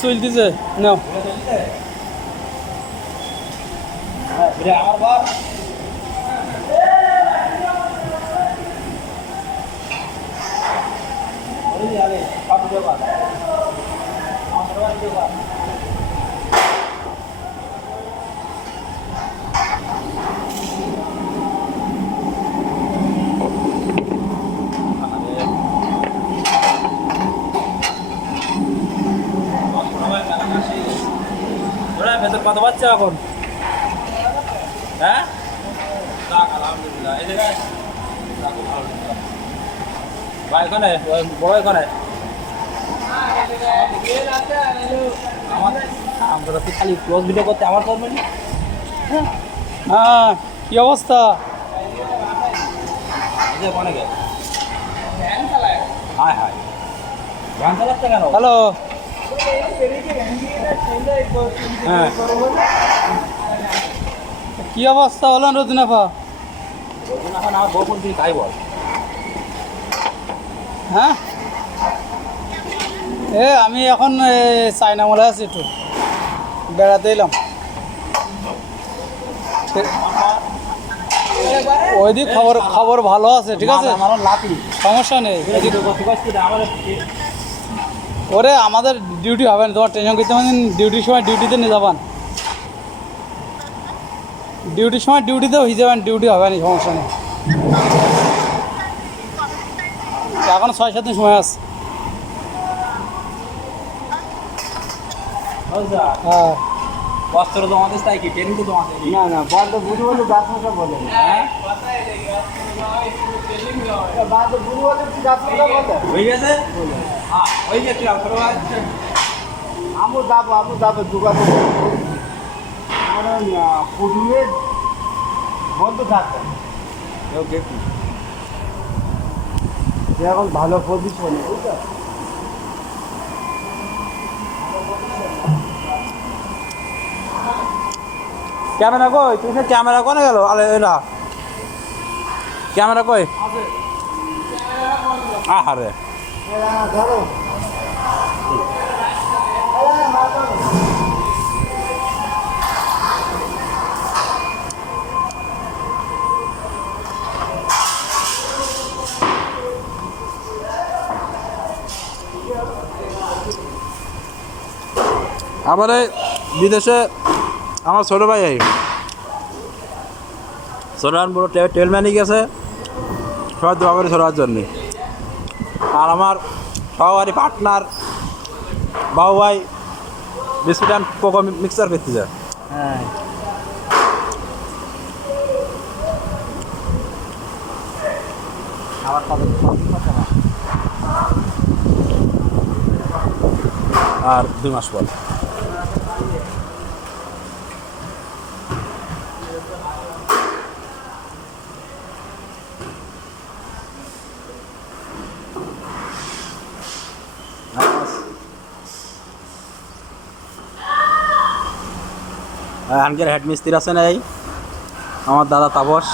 সুইল দিছে নাও আমার বাপ ভেতর কত বাচ্চা এখন হ্যাঁ আলহামদুলিল্লাহ এই জায়গায় ভাই এখানে বড় এখানে আমরা খালি ক্লোজ ভিডিও করতে আমার করবেন হ্যাঁ কি অবস্থা হায় হায় গান চালাচ্ছে কেন হ্যালো হ্যাঁ কি অবস্থা বলেন রোজনাফা আমার বউ কোন দিন তাই বল হ্যাঁ আমি এখন চায়না মলে আছি একটু বেড়াতে এলাম ওইদিক খবর ভালো আছে ঠিক আছে সমস্যা নেই ওরে আমাদের ডিউটি হবে না তোমার টেনশন করতে পারেন ডিউটির সময় ডিউটিতে নিয়ে যাবেন ডিউটির সময় ডিউটিতে হয়ে যাবেন ডিউটি হবে না সমস্যা নেই এখন 6-7 দিন সময় আছে হ্যাঁ বস্ত্র তোমাদের তাই কি ট্রেনিং তো তোমাদের না না বলতে বুঝি বলে 10 মাস বলে হ্যাঁ বাদ বুঝি বলে 10 মাস বলে হয়ে গেছে হ্যাঁ ওই যে তুই আসলে আমু যাব দোকান মানে পুজুয়ে বন্ধ থাকবে ওকে এখন ভালো পজিশনে বুঝছো ক্যামেরা কই তুমি ক্যামেরা কোনে গেল আরে এলা ক্যামেরা কই আহারে ধরো আমার বিদেশে আমার ছোটো ভাই ছোটান বড় টেলম্যানই গেছে সবাই দোয়া করে ছোটার জন্যে আর আমার সহকারী পার্টনার বাবু ভাই বিস্কুট অ্যান্ড কোকো মিক্সার করতে যায় হ্যাঁ আমার আর 2 মাস পর আনকের হেড মিস্ত্রি আছে না এই আমার দাদা তাপস